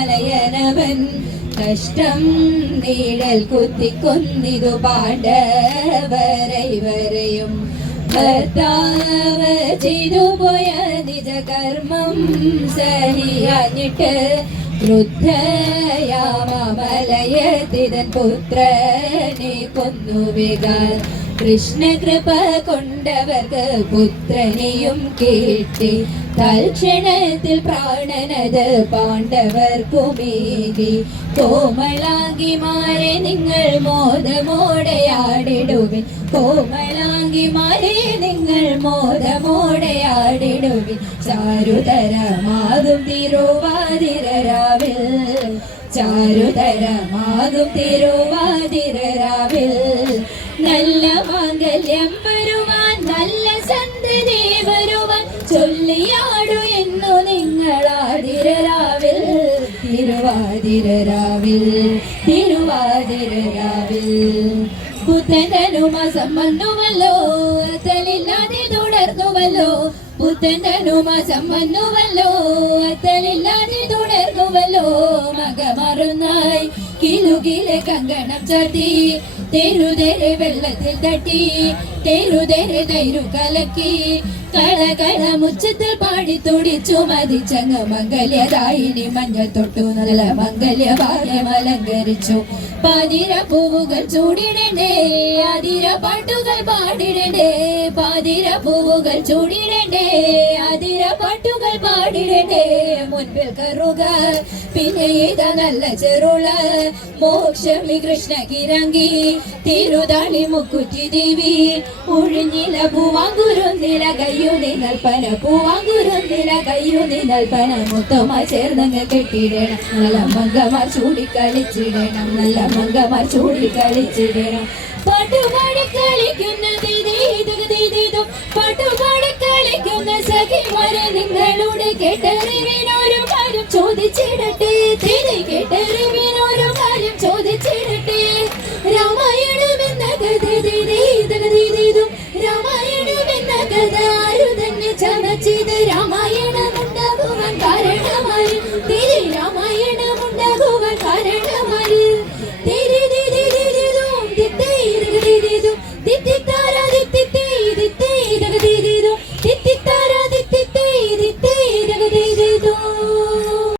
മലയനവൻ കഷ്ടം നീഴൽ കുത്തിക്കൊന്നിതു പാണ്ഡവരൈവരെയും ഭർത്താവ് ചെയ്തു പോയ നിജകർമ്മം സഹിയാഞ്ഞിട്ട് ക്രുദ്ധയാമലയത്തിതൻ പുത്രനെ കൊന്നുവേകാൻ കൃഷ്ണകൃപ കൊണ്ടവർക്ക് പുത്രനെയും കിട്ടി തൽക്ഷണത്തിൽ പ്രാണനത് പാണ്ഡവർക്കുമേകി കോമളാങ്കിമാരെ നിങ്ങൾ മോദമോടെ ആടിടുവിൻ കോമളാങ്കിമാരെ നിങ്ങൾ മോദമോടെ ആടിടുവിൻ ചാരുതരമാകും തിരുവാതിരരാവിൽ ചാരുതരമാകും തിരുവാതിരരാവിൽ നല്ല മാംഗല്യം വരുവാൻ നല്ല സന്തതി വരുവാൻ ചൊല്ലിയാടു എന്നു നിങ്ങളാതിരരാവിൽ തിരുവാതിരരാവിൽ തിരുവാതിരരാവിൽ ബുദ്ധനുമാസം വന്നുവല്ലോ അത്തലില്ലാതെ തുടർന്നുവല്ലോ ബുദ്ധനുമാസം വന്നുവല്ലോ അത്തലില്ലാതെ തുടർന്നുവല്ലോ മകമറുന്നായി കിലുകിലെ കങ്കണം ചാർത്തി തെരുതെരെ വെള്ളത്തിൽ തട്ടി തെരുതെരെ തൈരു കലക്കി കളകള മുച്ചത്തിൽ പാടി തുടിച്ചു മതിച്ചങ്ങ മംഗല്യദായിനി മഞ്ഞ തൊട്ടു നല്ല മംഗല്യ ഭാഗ്യം അലങ്കരിച്ചു പാതിര പൂവുകൾ ചൂടിടണ്ടേ ആതിര പാട്ടുകൾ പാടിടണ്ടേ പാതിര പൂവുകൾ ചൂടിടണ്ടേ ആതിര പാട്ടുകൾ പാടിടണ്ടേ മുൻപിൽ കറുക പിന്നെ ഇത നല്ല ചെറുള മോക്ഷമി കൃഷ്ണ കിരങ്കി തിരുതാളി മുക്കുറ്റി ദേവി ഒഴിഞ്ഞില പൂവാങ്കുരുന്നില കയ്യുനി നൽപന പൂവാങ്കുരുന്നില കയ്യുനി നൽപന മൊത്തമായി ചേർന്നങ്ങ് കെട്ടിടണം നല്ല മംഗമാർ ചൂടിക്കളിച്ചിടണം നല്ല മംഗമാർ ചൂടിക്കളിച്ചിടണം പാട്ടുപാടി കളിക്കുന്ന ദീദീതും പാട്ടുപാടി കളിക്കുന്ന സഖിമാരെ നിങ്ങളുടെ കേട്ടറിവിനൊരു കാര്യം ചോദിച്ചിടട്ടെ കേട്ടറിവിൻ